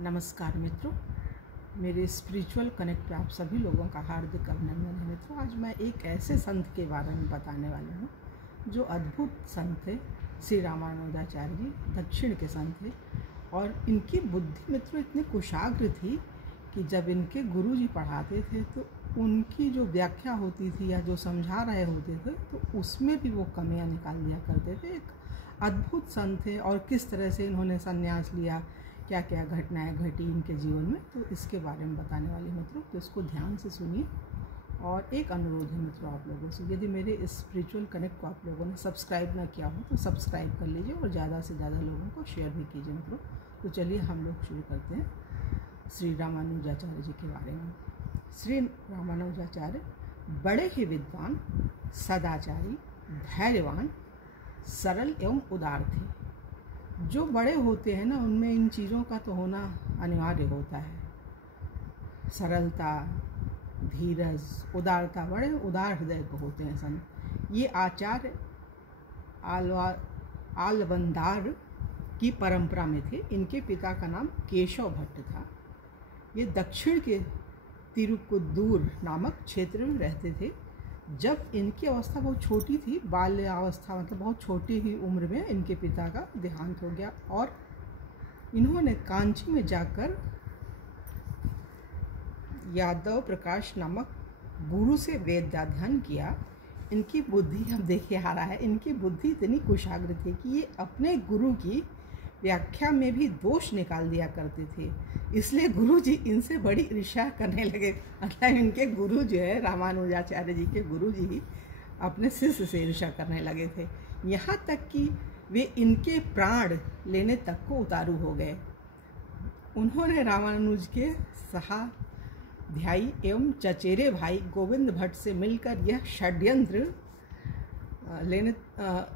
नमस्कार मित्रों, मेरे स्पिरिचुअल कनेक्ट पे आप सभी लोगों का हार्दिक अभिनंदन है। मित्रों, आज मैं एक ऐसे संत के बारे में बताने वाली हूँ जो अद्भुत संत थे। श्री रामानुजाचार्य जी दक्षिण के संत थे और इनकी बुद्धि मित्रों इतनी कुशाग्र थी कि जब इनके गुरु जी पढ़ाते थे तो उनकी जो व्याख्या होती थी या जो समझा रहे होते थे तो उसमें भी वो कमियाँ निकाल दिया करते थे। एक अद्भुत संत थे और किस तरह से इन्होंने संन्यास लिया, क्या क्या घटनाएं घटी इनके जीवन में, तो इसके बारे में बताने वाली मित्रों। तो इसको ध्यान से सुनिए। और एक अनुरोध है मित्रों आप लोगों से, यदि मेरे इस स्पिरिचुअल कनेक्ट को आप लोगों ने सब्सक्राइब ना किया हो तो सब्सक्राइब कर लीजिए और ज़्यादा से ज़्यादा लोगों को शेयर भी कीजिए मित्रों। तो चलिए हम लोग शुरू करते हैं श्री रामानुजाचार्य जी के बारे में। श्री रामानुजाचार्य बड़े ही विद्वान, सदाचारी, धैर्यवान, सरल एवं उदार थे। जो बड़े होते हैं ना, उनमें इन चीज़ों का तो होना अनिवार्य होता है। सरलता, धीरज, उदारता, बड़े उदार हृदय को होते हैं संत। ये आचार्य आलवंदार की परंपरा में थे। इनके पिता का नाम केशव भट्ट था। ये दक्षिण के तिरुकुद्दूर नामक क्षेत्र में रहते थे। जब इनकी अवस्था बहुत छोटी थी, बाल्यावस्था मतलब बहुत छोटी ही उम्र में इनके पिता का देहांत हो गया और इन्होंने कांची में जाकर यादव प्रकाश नामक गुरु से वेदाध्ययन किया। इनकी बुद्धि, अब देखिए आ रहा है, इनकी बुद्धि इतनी कुशाग्र थी कि ये अपने गुरु की व्याख्या में भी दोष निकाल दिया करते थे। इसलिए गुरु जी इनसे बड़ी ईर्ष्या करने लगे। मतलब इनके गुरु जो है, रामानुजाचार्य जी के गुरु जी अपने शिष्य से ईर्ष्या करने लगे थे। यहाँ तक कि वे इनके प्राण लेने तक को उतारू हो गए। उन्होंने रामानुज के सहाध्यायी एवं चचेरे भाई गोविंद भट्ट से मिलकर यह षड्यंत्र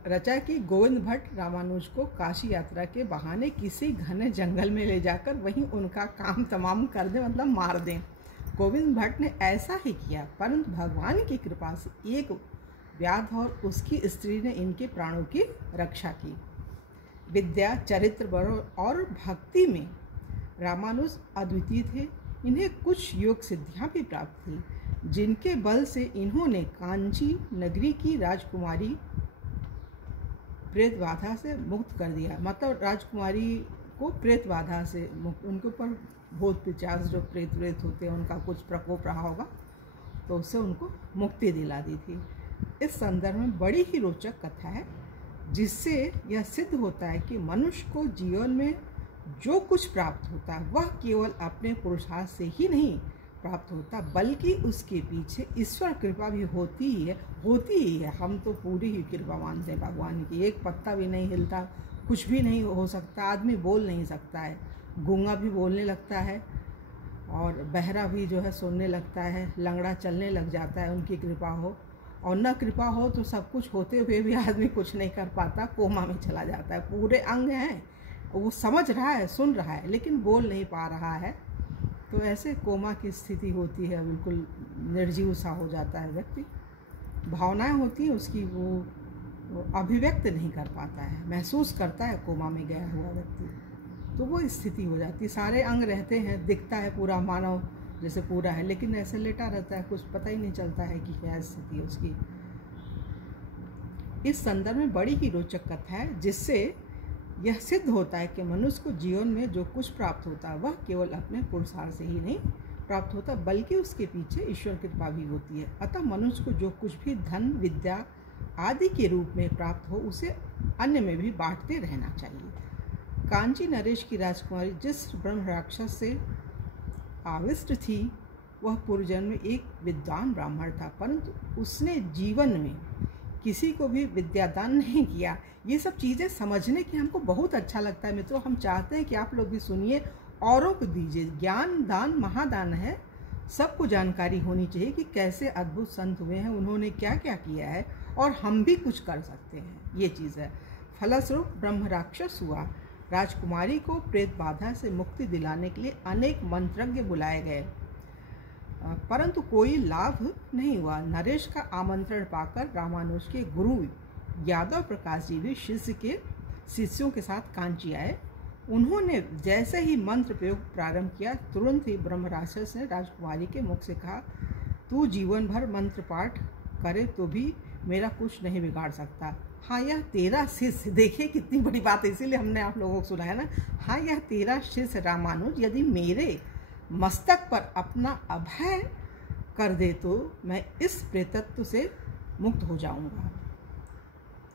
रचा कि गोविंद भट्ट रामानुज को काशी यात्रा के बहाने किसी घने जंगल में ले जाकर वहीं उनका काम तमाम कर दें, मतलब मार दें। गोविंद भट्ट ने ऐसा ही किया, परंतु भगवान की कृपा से एक व्याध और उसकी स्त्री ने इनके प्राणों की रक्षा की। विद्या, चरित्र और भक्ति में रामानुज अद्वितीय थे। इन्हें कुछ योग सिद्धियाँ भी प्राप्त थी जिनके बल से इन्होंने कांची नगरी की राजकुमारी प्रेत बाधा से मुक्त कर दिया। मतलब राजकुमारी को प्रेत बाधा से मुक्त, उनके ऊपर भूत पिशाच जो प्रेत होते हैं उनका कुछ प्रकोप रहा होगा तो उससे उनको मुक्ति दिला दी थी। इस संदर्भ में बड़ी ही रोचक कथा है जिससे यह सिद्ध होता है कि मनुष्य को जीवन में जो कुछ प्राप्त होता है वह केवल अपने पुरुषार्थ से ही नहीं प्राप्त होता, बल्कि उसके पीछे ईश्वर कृपा भी होती ही है। हम तो पूरी ही कृपा मानते हैं भगवान की। एक पत्ता भी नहीं हिलता, कुछ भी नहीं हो सकता, आदमी बोल नहीं सकता है, गूंगा भी बोलने लगता है और बहरा भी जो है सुनने लगता है, लंगड़ा चलने लग जाता है, उनकी कृपा हो। और न कृपा हो तो सब कुछ होते हुए भी आदमी कुछ नहीं कर पाता, कोमा में चला जाता है। पूरे अंग हैं, वो समझ रहा है, सुन रहा है, लेकिन बोल नहीं पा रहा है। तो ऐसे कोमा की स्थिति होती है, बिल्कुल निर्जीव सा हो जाता है व्यक्ति। भावनाएं होती हैं उसकी, वो अभिव्यक्त नहीं कर पाता है, महसूस करता है कोमा में गया हुआ व्यक्ति, तो वो स्थिति हो जाती है। सारे अंग रहते हैं, दिखता है पूरा मानव जैसे पूरा है, लेकिन ऐसे लेटा रहता है, कुछ पता ही नहीं चलता है कि क्या स्थिति है उसकी। इस संदर्भ में बड़ी ही रोचक कथा है जिससे यह सिद्ध होता है कि मनुष्य को जीवन में जो कुछ प्राप्त होता है वह केवल अपने पुरुषार्थ से ही नहीं प्राप्त होता, बल्कि उसके पीछे ईश्वर की कृपा भी होती है। अतः मनुष्य को जो कुछ भी धन, विद्या आदि के रूप में प्राप्त हो उसे अन्य में भी बांटते रहना चाहिए। कांची नरेश की राजकुमारी जिस ब्रह्म राक्षस से आविष्ट थी वह पूर्वजन्म में एक विद्वान ब्राह्मण था, परंतु उसने जीवन में किसी को भी विद्यादान नहीं किया। ये सब चीज़ें समझने की हमको बहुत अच्छा लगता है मित्रों। हम चाहते हैं कि आप लोग भी सुनिए, औरों को दीजिए। ज्ञान दान महादान है। सबको जानकारी होनी चाहिए कि कैसे अद्भुत संत हुए हैं, उन्होंने क्या क्या किया है और हम भी कुछ कर सकते हैं, ये चीज़ है। फलस्वरूप ब्रह्म राक्षस हुआ। राजकुमारी को प्रेत बाधा से मुक्ति दिलाने के लिए अनेक मंत्रज्ञ बुलाए गए, परंतु कोई लाभ नहीं हुआ। नरेश का आमंत्रण पाकर रामानुज के गुरु यादव प्रकाश जी भी शिष्यों के साथ कांची आए। उन्होंने जैसे ही मंत्र प्रयोग प्रारंभ किया, तुरंत ही ब्रह्म राक्षस ने राजकुमारी के मुख से कहा, तू जीवन भर मंत्र पाठ करे तो भी मेरा कुछ नहीं बिगाड़ सकता। हाँ, यह तेरा शिष्य, देखिए कितनी बड़ी बात है, इसीलिए हमने आप लोगों को सुनाया ना। हाँ, यह तेरा शिष्य रामानुज यदि मेरे मस्तक पर अपना अभय कर दे तो मैं इस प्रेतत्व से मुक्त हो जाऊंगा।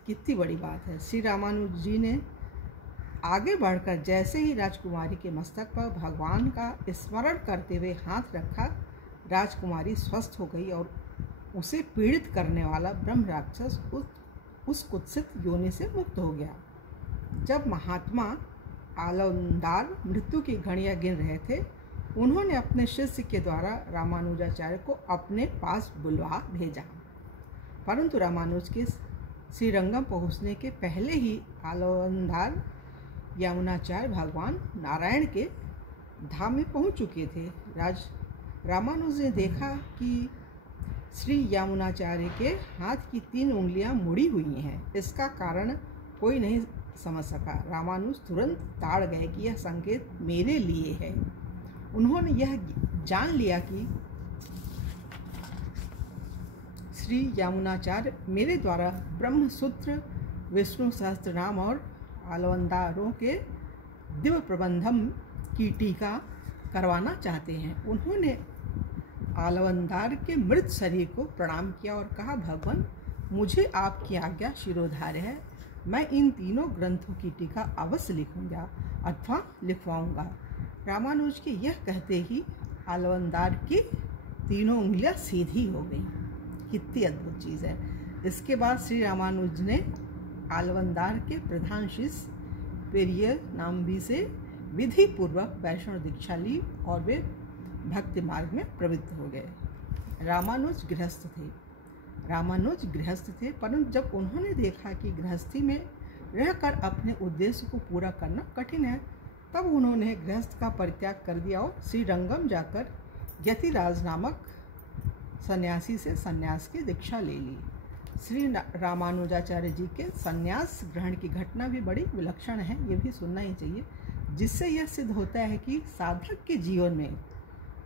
कितनी बड़ी बात है। श्री रामानुज जी ने आगे बढ़कर जैसे ही राजकुमारी के मस्तक पर भगवान का स्मरण करते हुए हाथ रखा, राजकुमारी स्वस्थ हो गई और उसे पीड़ित करने वाला ब्रह्म राक्षस उस कुत्सित योनि से मुक्त हो गया। जब महात्मा आलवंदार मृत्यु की घड़ियां गिन रहे थे, उन्होंने अपने शिष्य के द्वारा रामानुजाचार्य को अपने पास बुलवा भेजा, परंतु रामानुज के श्रीरंगम पहुँचने के पहले ही आलवंदार यमुनाचार्य भगवान नारायण के धाम में पहुँच चुके थे। रामानुज ने देखा कि श्री यमुनाचार्य के हाथ की 3 उंगलियां मुड़ी हुई हैं। इसका कारण कोई नहीं समझ सका। रामानुज तुरंत ताड़ गए कि यह संकेत मेरे लिए है। उन्होंने यह जान लिया कि श्री यमुनाचार्य मेरे द्वारा ब्रह्मसूत्र, विष्णु सहस्त्रनाम और आलवंदारों के दिव्य प्रबंधम की टीका करवाना चाहते हैं। उन्होंने आलवंदार के मृत शरीर को प्रणाम किया और कहा, भगवान, मुझे आपकी आज्ञा शिरोधार्य है। मैं इन तीनों ग्रंथों की टीका अवश्य लिखूंगा अथवा लिखवाऊंगा। रामानुज के यह कहते ही आलवंदार की 3 उंगलियां सीधी हो गईं। कितनी अद्भुत चीज़ है। इसके बाद श्री रामानुज ने आलवंदार के प्रधान शिष्य पेरिय नाम्बी से विधि पूर्वक वैष्णव दीक्षा ली और वे भक्ति मार्ग में प्रवृत्त हो गए। रामानुज गृहस्थ थे, परंतु जब उन्होंने देखा कि गृहस्थी में रहकर अपने उद्देश्य को पूरा करना कठिन है, तब उन्होंने गृहस्थ का परित्याग कर दिया और श्रीरंगम जाकर यतिराज नामक सन्यासी से सन्यास की दीक्षा ले ली। श्री रामानुजाचार्य जी के सन्यास ग्रहण की घटना भी बड़ी विलक्षण है, ये भी सुनना ही चाहिए, जिससे यह सिद्ध होता है कि साधक के जीवन में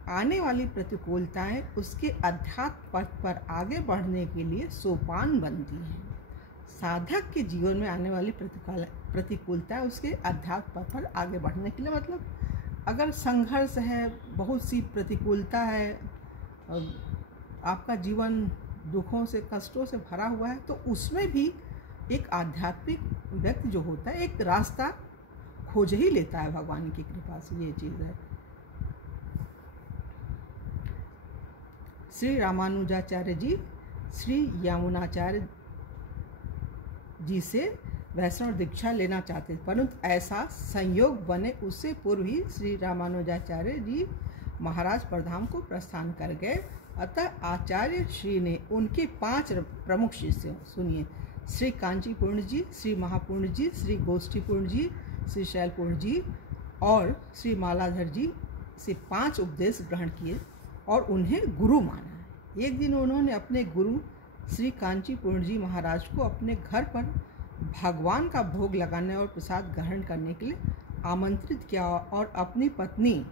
आने वाली प्रतिकूलताएं उसके अध्यात्म पथ पर आगे बढ़ने के लिए सोपान बनती हैं। साधक के जीवन में आने वाली प्रतिकूलताएं उसके अध्यात्म पथ पर आगे बढ़ने के लिए, मतलब अगर संघर्ष है, बहुत सी प्रतिकूलता है, आपका जीवन दुखों से, कष्टों से भरा हुआ है, तो उसमें भी एक आध्यात्मिक व्यक्ति जो होता है एक रास्ता खोज ही लेता है भगवान की कृपा से। ये चीज़ है। श्री रामानुजाचार्य जी श्री यमुनाचार्य जी से वैष्णव दीक्षा लेना चाहते, परंतु ऐसा संयोग बने उससे पूर्व ही श्री रामानुजाचार्य जी महाराज परधाम को प्रस्थान कर गए। अतः आचार्य श्री ने उनके 5 प्रमुख शिष्यों, सुनिए, श्री कांचीपूर्ण जी, श्री महापूर्ण जी, श्री गोष्ठीपूर्ण जी, श्री शैलपूर्ण जी और श्री मालाधर जी से 5 उपदेश ग्रहण किए और उन्हें गुरु माना। एक दिन उन्होंने अपने गुरु श्री कांचीपूर्ण जी महाराज को अपने घर पर भगवान का भोग लगाने और प्रसाद ग्रहण करने के लिए आमंत्रित किया और अपनी पत्नी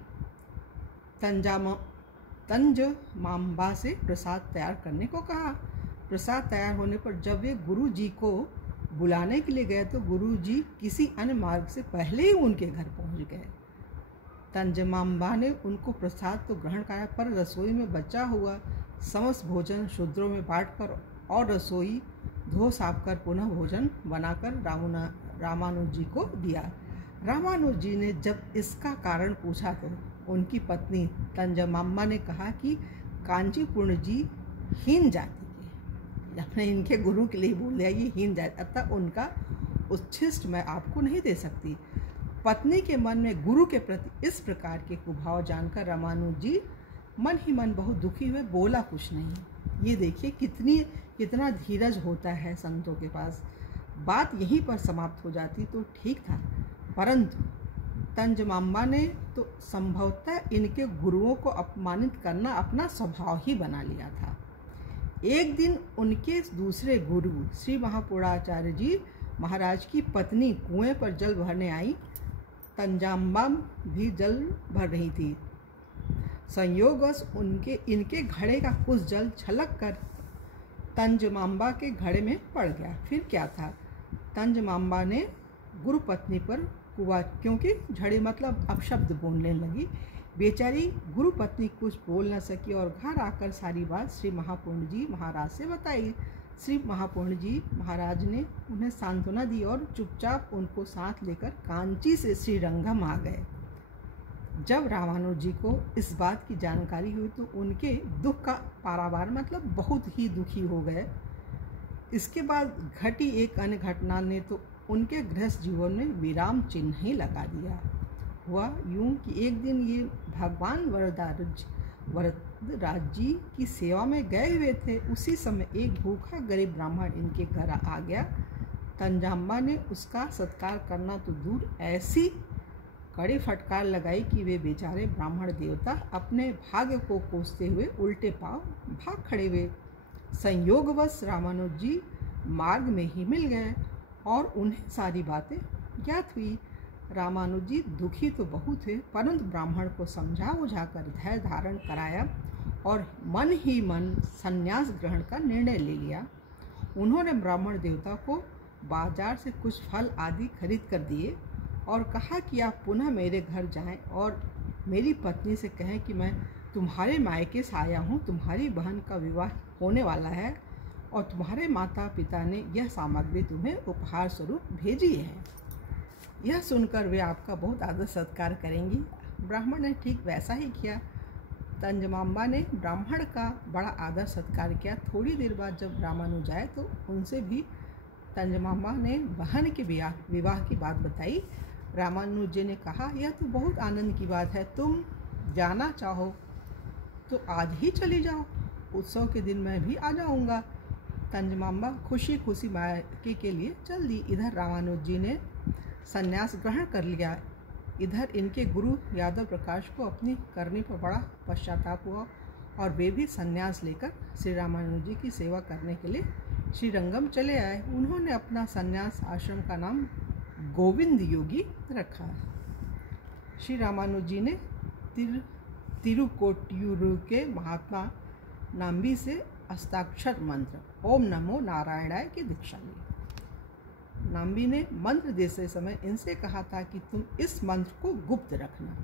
तंजमांबा से प्रसाद तैयार करने को कहा। प्रसाद तैयार होने पर जब वे गुरु जी को बुलाने के लिए गए तो गुरु जी किसी अन्य मार्ग से पहले ही उनके घर पहुंच गए। तंजमांबा ने उनको प्रसाद तो ग्रहण कराया, पर रसोई में बचा हुआ समस्त भोजन शूद्रों में बांटकर और रसोई धो साफ कर पुनः भोजन बनाकर रामानुज जी को दिया। रामानुज जी ने जब इसका कारण पूछा तो उनकी पत्नी तंजमांबा ने कहा कि कांचीपूर्ण जी हीन जाति के, अपने इनके गुरु के लिए बोल दिया ये हीन जाति, अतः उनका उच्छिष्ट मैं आपको नहीं दे सकती। पत्नी के मन में गुरु के प्रति इस प्रकार के कुभाव जानकर रामानुज जी मन ही मन बहुत दुखी हुए, बोला कुछ नहीं। ये देखिए कितना धीरज होता है संतों के पास। बात यहीं पर समाप्त हो जाती तो ठीक था, परंतु तंजमांबा ने तो संभवतः इनके गुरुओं को अपमानित करना अपना स्वभाव ही बना लिया था। एक दिन उनके दूसरे गुरु श्री महापूर्णाचार्य जी महाराज की पत्नी कुएं पर जल भरने आई तंजाम्बा भी जल भर रही थी। संयोगवश इनके घड़े का कुछ जल छलक कर तंजमांबा के घड़े में पड़ गया। फिर क्या था, तंजमांबा ने गुरु पत्नी पर कुआ, क्योंकि झड़ी मतलब अपशब्द बोलने लगी। बेचारी गुरु पत्नी कुछ बोल न सकी और घर आकर सारी बात श्री महापूर्ण जी महाराज से बताई। श्री महापूर्ण जी महाराज ने उन्हें सांत्वना दी और चुपचाप उनको साथ लेकर कांची से श्रीरंगम आ गए। जब रामानुज जी को इस बात की जानकारी हुई तो उनके दुख का पारावार मतलब बहुत ही दुखी हो गए। इसके बाद घटी एक अन्य घटना ने तो उनके गृहस्थ जीवन में विराम चिन्ह ही लगा दिया। हुआ यूं कि एक दिन ये भगवान वरदराज जी की सेवा में गए हुए थे। उसी समय एक भूखा गरीब ब्राह्मण इनके घर आ गया। तंजाम्बा ने उसका सत्कार करना तो दूर, ऐसी कड़ी फटकार लगाई कि वे बेचारे ब्राह्मण देवता अपने भाग्य को कोसते हुए उल्टे पांव भाग खड़े हुए। संयोगवश रामानुज जी मार्ग में ही मिल गए और उन्हें सारी बातें ज्ञात हुई। रामानुज जी दुखी तो बहुत थे, परंतु ब्राह्मण को समझा बुझाकर धैर्य धारण कराया और मन ही मन संन्यास ग्रहण का निर्णय ले लिया। उन्होंने ब्राह्मण देवता को बाजार से कुछ फल आदि खरीद कर दिए और कहा कि आप पुनः मेरे घर जाएं और मेरी पत्नी से कहें कि मैं तुम्हारे मायके से आया हूँ, तुम्हारी बहन का विवाह होने वाला है और तुम्हारे माता पिता ने यह सामग्री तुम्हें उपहार स्वरूप भेजी है। यह सुनकर वे आपका बहुत आदर सत्कार करेंगी। ब्राह्मण ने ठीक वैसा ही किया। तंजमांबा ने ब्राह्मण का बड़ा आदर सत्कार किया। थोड़ी देर बाद जब रामानुज आए तो उनसे भी तंजमांबा ने बहन के विवाह की बात बताई। रामानुज जी ने कहा, यह तो बहुत आनंद की बात है, तुम जाना चाहो तो आज ही चली जाओ, उत्सव के दिन मैं भी आ जाऊंगा। तंजमांबा खुशी खुशी मायके के लिए चल दी। इधर रामानुज जी ने संन्यास ग्रहण कर लिया। इधर इनके गुरु यादव प्रकाश को अपनी करनी पर बड़ा पश्चाताप हुआ और वे भी संन्यास लेकर श्री रामानुज जी की सेवा करने के लिए श्रीरंगम चले आए। उन्होंने अपना संन्यास आश्रम का नाम गोविंद योगी रखा। श्री रामानुज जी ने तिरुकोट्यूर के महात्मा नाम्बी से हस्ताक्षर मंत्र ओम नमो नारायणाय की दीक्षा ली। नाम्बी ने मंत्र देते समय इनसे कहा था कि तुम इस मंत्र को गुप्त रखना,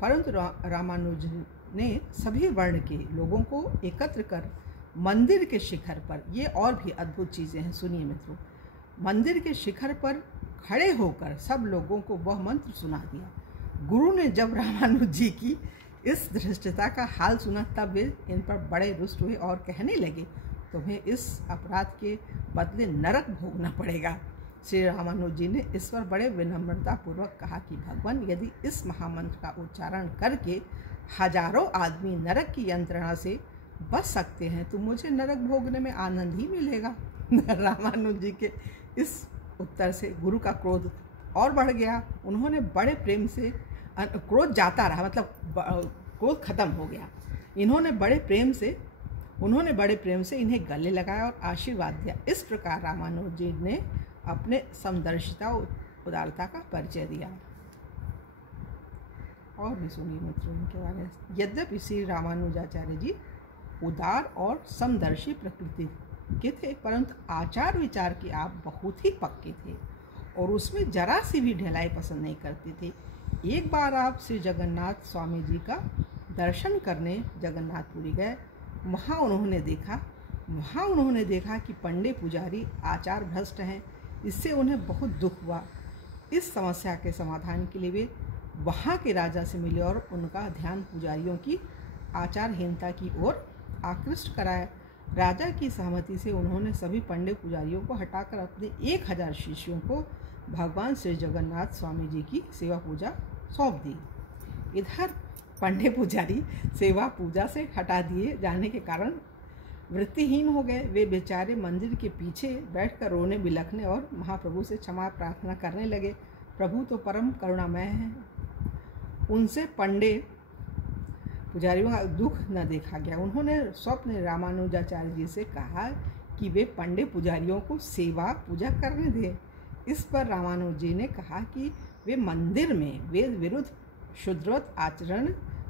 परंतु रामानुज ने सभी वर्ण के लोगों को एकत्र कर मंदिर के शिखर पर, ये और भी अद्भुत चीज़ें हैं, सुनिए मित्रों, मंदिर के शिखर पर खड़े होकर सब लोगों को वह मंत्र सुना दिया। गुरु ने जब रामानुज जी की इस धृष्टता का हाल सुना तब वे इन पर बड़े रुष्ट हुए और कहने लगे, तुम्हें इस अपराध के बदले नरक भोगना पड़ेगा। श्री रामानुज जी ने इस पर बड़े विनम्रता पूर्वक कहा कि भगवान, यदि इस महामंत्र का उच्चारण करके हजारों आदमी नरक की यंत्रणा से बच सकते हैं तो मुझे नरक भोगने में आनंद ही मिलेगा। रामानुज जी के इस उत्तर से गुरु का क्रोध और बढ़ गया। उन्होंने बड़े प्रेम से, क्रोध जाता रहा मतलब क्रोध खत्म हो गया। उन्होंने बड़े प्रेम से इन्हें गले लगाया और आशीर्वाद दिया। इस प्रकार रामानुज जी ने अपने समदर्शिता उदारता का परिचय दिया। और भी सुनिए मित्रों इनके बारे में। यद्यपि श्री रामानुजाचार्य जी उदार और समदर्शी प्रकृति के थे, परंतु आचार विचार के आप बहुत ही पक्के थे और उसमें जरा सी भी ढिलाई पसंद नहीं करते थे। एक बार आप श्री जगन्नाथ स्वामी जी का दर्शन करने जगन्नाथपुरी गए। वहाँ उन्होंने देखा कि पंडे पुजारी आचार भ्रष्ट हैं। इससे उन्हें बहुत दुख हुआ। इस समस्या के समाधान के लिए वे वहाँ के राजा से मिले और उनका ध्यान पुजारियों की आचारहीनता की ओर आकृष्ट कराया। राजा की सहमति से उन्होंने सभी पंडे पुजारियों को हटाकर अपने 1000 शिष्यों को भगवान श्री जगन्नाथ स्वामी जी की सेवा पूजा सौंप दी। इधर पंडे पुजारी सेवा पूजा से हटा दिए जाने के कारण वृत्तिहीन हो गए। वे बेचारे मंदिर के पीछे बैठकर रोने बिलखने और महाप्रभु से क्षमा प्रार्थना करने लगे। प्रभु तो परम करुणामय हैं, उनसे पंडे पुजारियों का दुख न देखा गया। उन्होंने स्वप्न रामानुजाचार्य जी से कहा कि वे पंडे पुजारियों को सेवा पूजा करने दें। इस पर रामानुज जी ने कहा कि वे मंदिर में वेद विरुद्ध शुद्रव्रत आचरण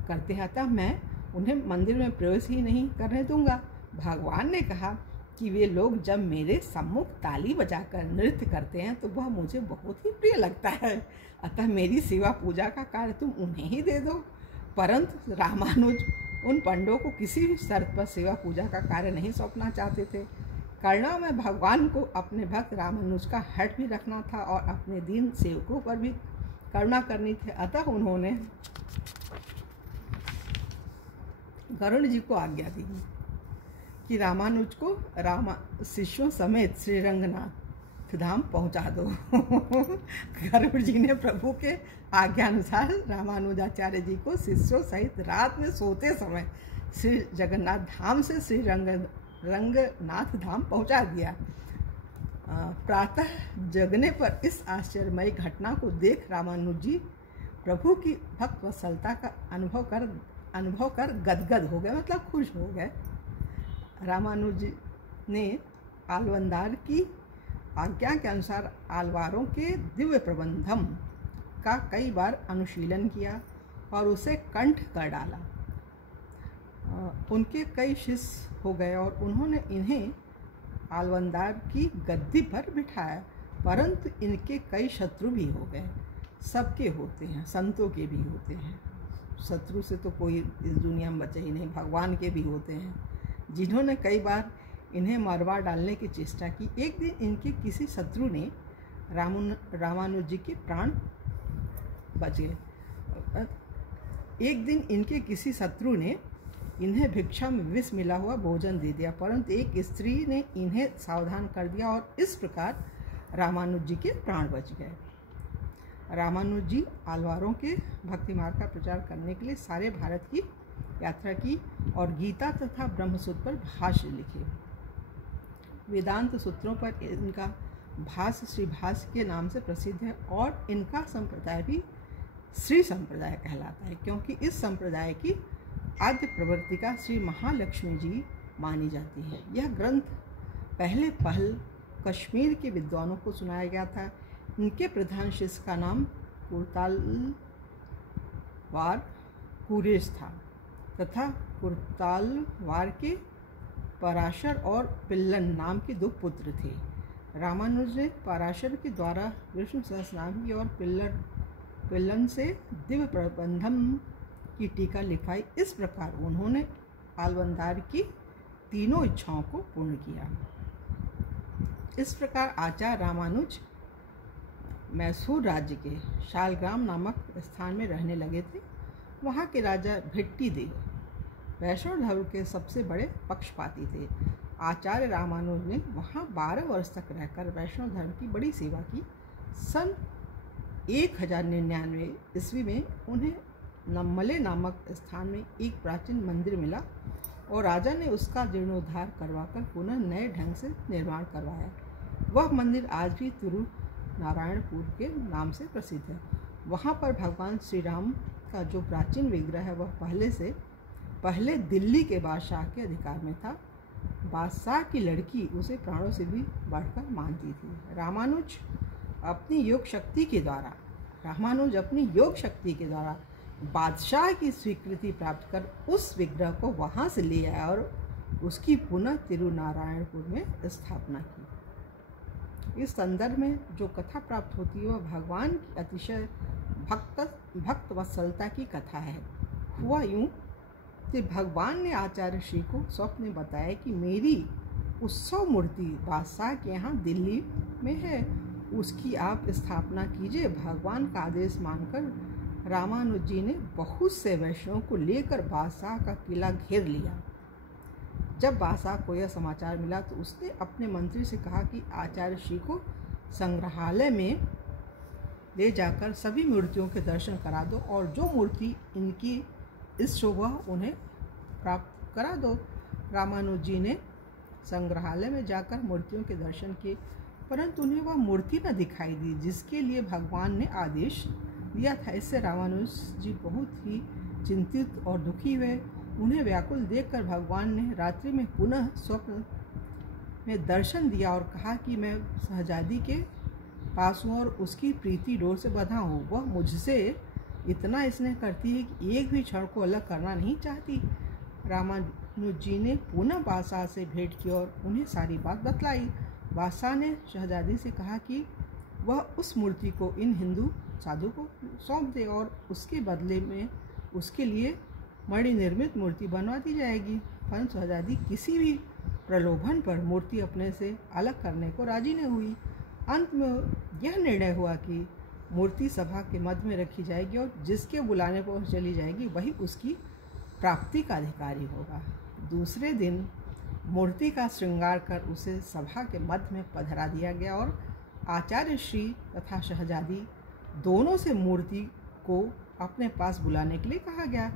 करते हैं, अतः मैं उन्हें मंदिर में प्रवेश ही नहीं करने दूंगा। भगवान ने कहा कि वे लोग जब मेरे सम्मुख ताली बजाकर नृत्य करते हैं तो वह मुझे बहुत ही प्रिय लगता है, अतः मेरी सेवा पूजा का कार्य तुम उन्हें ही दे दो। परंतु रामानुज उन पंडों को किसी भी शर्त पर सेवा पूजा का कार्य नहीं सौंपना चाहते थे। करुणा में भगवान को अपने भक्त रामानुज का हट भी रखना था और अपने दीन सेवकों पर भी करुणा करनी थी, अतः उन्होंने गरुड़ जी को आज्ञा दी कि रामानुज को शिष्यों समेत श्री रंगनाथ धाम पहुंचा दो। गरुड़ जी ने प्रभु के आज्ञानुसार रामानुजाचार्य जी को शिष्यों सहित रात में सोते समय श्री जगन्नाथ धाम से श्री रंगनाथ धाम पहुंचा दिया। प्रातः जगने पर इस आश्चर्यमयी घटना को देख रामानुज जी प्रभु की भक्त वत्सलता का अनुभव कर गदगद हो गए, मतलब खुश हो गए। रामानुज ने आलवंदार की आज्ञा के अनुसार आलवारों के दिव्य प्रबंधम का कई बार अनुशीलन किया और उसे कंठ कर डाला। उनके कई शिष्य हो गए और उन्होंने इन्हें आलवंदार की गद्दी पर बिठाया, परंतु इनके कई शत्रु भी हो गए। सबके होते हैं, संतों के भी होते हैं, शत्रु से तो कोई इस दुनिया में बचे ही नहीं, भगवान के भी होते हैं, जिन्होंने कई बार इन्हें मरवा डालने की चेष्टा की। एक दिन इनके किसी शत्रु ने रामानुज जी के प्राण बच गए। एक दिन इनके किसी शत्रु ने इन्हें भिक्षा में विष मिला हुआ भोजन दे दिया, परंतु एक स्त्री ने इन्हें सावधान कर दिया और इस प्रकार रामानुज जी के प्राण बच गए। रामानुज जी आलवारों के भक्ति मार्ग का प्रचार करने के लिए सारे भारत की यात्रा की और गीता तथा ब्रह्मसूत्र पर भाष्य लिखे। वेदांत सूत्रों पर इनका भाष्य श्री भाष्य के नाम से प्रसिद्ध है और इनका संप्रदाय भी श्री संप्रदाय कहलाता है, क्योंकि इस संप्रदाय की आद्य प्रवर्तिका श्री महालक्ष्मी जी मानी जाती है। यह ग्रंथ पहल कश्मीर के विद्वानों को सुनाया गया था। इनके प्रधान शिष्य का नाम कुरतालवार कुरेश था तथा कुरतालवार के पराशर और पिल्लन नाम के दो पुत्र थे। रामानुज ने पराशर के द्वारा विष्णु सहस्रनाम की और पिल्लन से दिव्य प्रबंधम की टीका लिखवाई। इस प्रकार उन्होंने आलवंदार की तीनों इच्छाओं को पूर्ण किया। इस प्रकार आचार्य रामानुज मैसूर राज्य के शालग्राम नामक स्थान में रहने लगे थे। वहाँ के राजा भिट्टीदेव वैष्णव धर्म के सबसे बड़े पक्षपाती थे। आचार्य रामानुज ने वहाँ 12 वर्ष तक रहकर वैष्णव धर्म की बड़ी सेवा की। सन 1099 ईस्वी में उन्हें नम्मले नामक स्थान में एक प्राचीन मंदिर मिला और राजा ने उसका जीर्णोद्धार करवाकर पुनः नए ढंग से निर्माण करवाया। वह मंदिर आज भी तिरु नारायणपुर के नाम से प्रसिद्ध है। वहाँ पर भगवान श्री राम का जो प्राचीन विग्रह है वह पहले दिल्ली के बादशाह के अधिकार में था। बादशाह की लड़की उसे प्राणों से भी बढ़कर मानती थी। रामानुज अपनी योग शक्ति के द्वारा बादशाह की स्वीकृति प्राप्त कर उस विग्रह को वहाँ से ले आया और उसकी पुनः तिरुनारायणपुर में स्थापना की। इस संदर्भ में जो कथा प्राप्त होती है वह भगवान की अतिशय भक्त वत्सलता की कथा है। हुआ यूँ कि भगवान ने आचार्य श्री को स्वप्न में बताया कि मेरी उत्सव मूर्ति बादशाह के यहाँ दिल्ली में है, उसकी आप स्थापना कीजिए। भगवान का आदेश मानकर रामानुज जी ने बहुत से वैष्णवों को लेकर बादशाह का किला घेर लिया। जब बादशाह को यह समाचार मिला तो उसने अपने मंत्री से कहा कि आचार्य श्री को संग्रहालय में ले जाकर सभी मूर्तियों के दर्शन करा दो और जो मूर्ति इनकी इष्ट हो वह उन्हें प्राप्त करा दो। रामानुज जी ने संग्रहालय में जाकर मूर्तियों के दर्शन किए, परंतु उन्हें वह मूर्ति न दिखाई दी जिसके लिए भगवान ने आदेश दिया था। इससे रामानुज जी बहुत ही चिंतित और दुखी हुए। उन्हें व्याकुल देखकर भगवान ने रात्रि में पुनः स्वप्न में दर्शन दिया और कहा कि मैं शहजादी के पास हूँ और उसकी प्रीति डोर से बंधा हूँ। वह मुझसे इतना स्नेह करती है कि एक भी क्षण को अलग करना नहीं चाहती। रामानुज जी ने पुनः बादशाह से भेंट की और उन्हें सारी बात बतलाई। बादशाह ने शहजादी से कहा कि वह उस मूर्ति को इन हिंदू साधु को सौंप दे और उसके बदले में उसके लिए मणि निर्मित मूर्ति बनवा दी जाएगी। परंतु शहजादी किसी भी प्रलोभन पर मूर्ति अपने से अलग करने को राजी नहीं हुई। अंत में यह निर्णय हुआ कि मूर्ति सभा के मध्य में रखी जाएगी और जिसके बुलाने पर चली जाएगी वही उसकी प्राप्ति का अधिकारी होगा। दूसरे दिन मूर्ति का श्रृंगार कर उसे सभा के मध्य में पधरा दिया गया और आचार्य श्री तथा शहजादी दोनों से मूर्ति को अपने पास बुलाने के लिए कहा गया।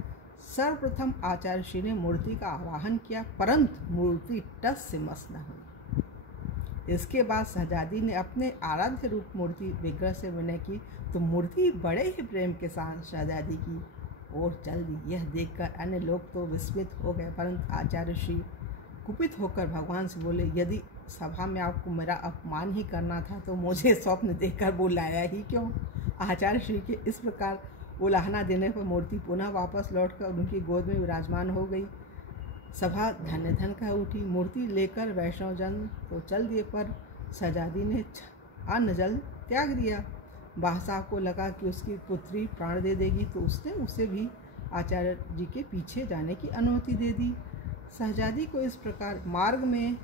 सर्वप्रथम आचार्य श्री ने मूर्ति का आवाहन किया, परंतु मूर्ति टस से मस न हुई। इसके बाद शहजादी ने अपने आराध्य रूप मूर्ति विग्रह से विनय की तो मूर्ति बड़े ही प्रेम के साथ शहजादी की ओर चल दी। यह देखकर अन्य लोग तो विस्मित हो गए, परंतु आचार्य श्री कुपित होकर भगवान से बोले, यदि सभा में आपको मेरा अपमान ही करना था तो मुझे स्वप्न देखकर बुलाया ही क्यों। आचार्य श्री के इस प्रकार उलाहना देने पर मूर्ति पुनः वापस लौटकर उनकी गोद में विराजमान हो गई। सभा धन्य धन कह उठी। मूर्ति लेकर वैष्णव जन तो चल दिए, पर शहजादी ने अन्न जल त्याग दिया। बादशाह को लगा कि उसकी पुत्री प्राण दे देगी, तो उसने उसे भी आचार्य जी के पीछे जाने की अनुमति दे दी। शहजादी को इस प्रकार मार्ग में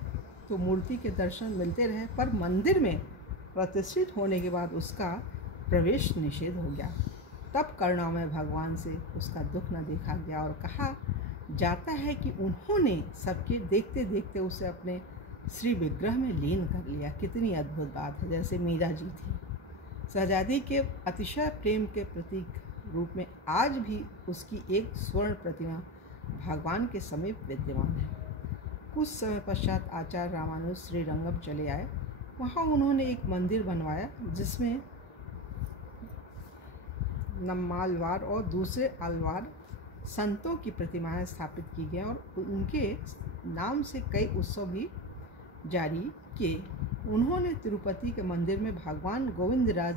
तो मूर्ति के दर्शन मिलते रहे, पर मंदिर में प्रतिष्ठित होने के बाद उसका प्रवेश निषेध हो गया। तब करुणामय भगवान से उसका दुख न देखा गया और कहा जाता है कि उन्होंने सबके देखते देखते उसे अपने श्री विग्रह में लीन कर लिया। कितनी अद्भुत बात है, जैसे मीरा जी थी। शहजादी के अतिशय प्रेम के प्रतीक रूप में आज भी उसकी एक स्वर्ण प्रतिमा भगवान के समीप विद्यमान है। कुछ समय पश्चात आचार्य रामानुज श्रीरंगम चले आए। वहाँ उन्होंने एक मंदिर बनवाया जिसमें नम्मालवार और दूसरे आलवार संतों की प्रतिमाएं स्थापित की गई और उनके नाम से कई उत्सव भी जारी किए। उन्होंने तिरुपति के मंदिर में भगवान गोविंदराज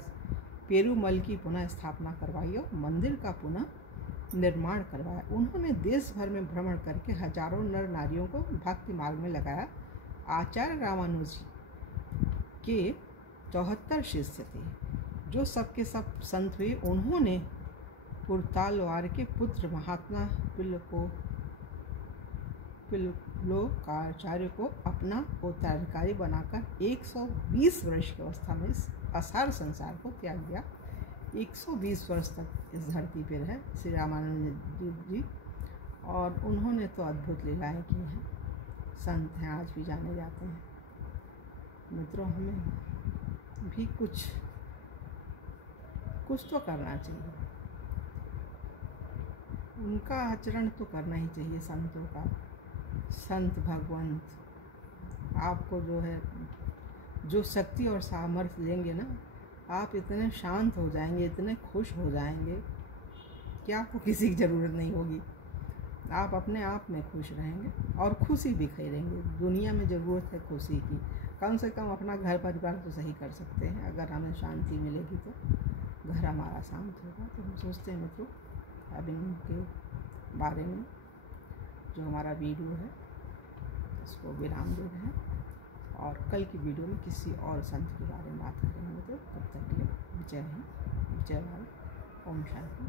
पेरुमल की पुनः स्थापना करवाई और मंदिर का पुनः निर्माण करवाया। उन्होंने देश भर में भ्रमण करके हजारों नर नारियों को भक्ति मार्ग में लगाया। आचार्य रामानुज के 74 शिष्य थे, जो सबके सब संत हुए। उन्होंने पुरतालवार के पुत्र महात्मा पिल्लोकाचार्य को अपना उत्तराधिकारी बनाकर 120 वर्ष की अवस्था में इस असार संसार को त्याग दिया। 120 वर्ष तक इस धरती पर रहे श्री रामानंद जी, और उन्होंने तो अद्भुत लीलाएं की हैं। संत हैं, आज भी जाने जाते हैं। मित्रों, हमें भी कुछ तो करना चाहिए, उनका आचरण तो करना ही चाहिए संतों का। संत भगवंत आपको जो है जो शक्ति और सामर्थ्य देंगे ना, आप इतने शांत हो जाएंगे, इतने खुश हो जाएंगे कि आपको किसी की ज़रूरत नहीं होगी। आप अपने आप में खुश रहेंगे और खुशी बिखेरेंगे। दुनिया में ज़रूरत है खुशी की, कम से कम अपना घर परिवार तो सही कर सकते हैं। अगर हमें शांति मिलेगी तो घर हमारा शांत होगा। तो हम सोचते हैं मित्रों, अब इनके बारे में जो हमारा वीडियो है उसको विराम दे रहे हैं और कल की वीडियो में किसी और संत के बारे में बात करेंगे। तो तब तक के लिए जय हिंद, जय भारत, ओम शांति।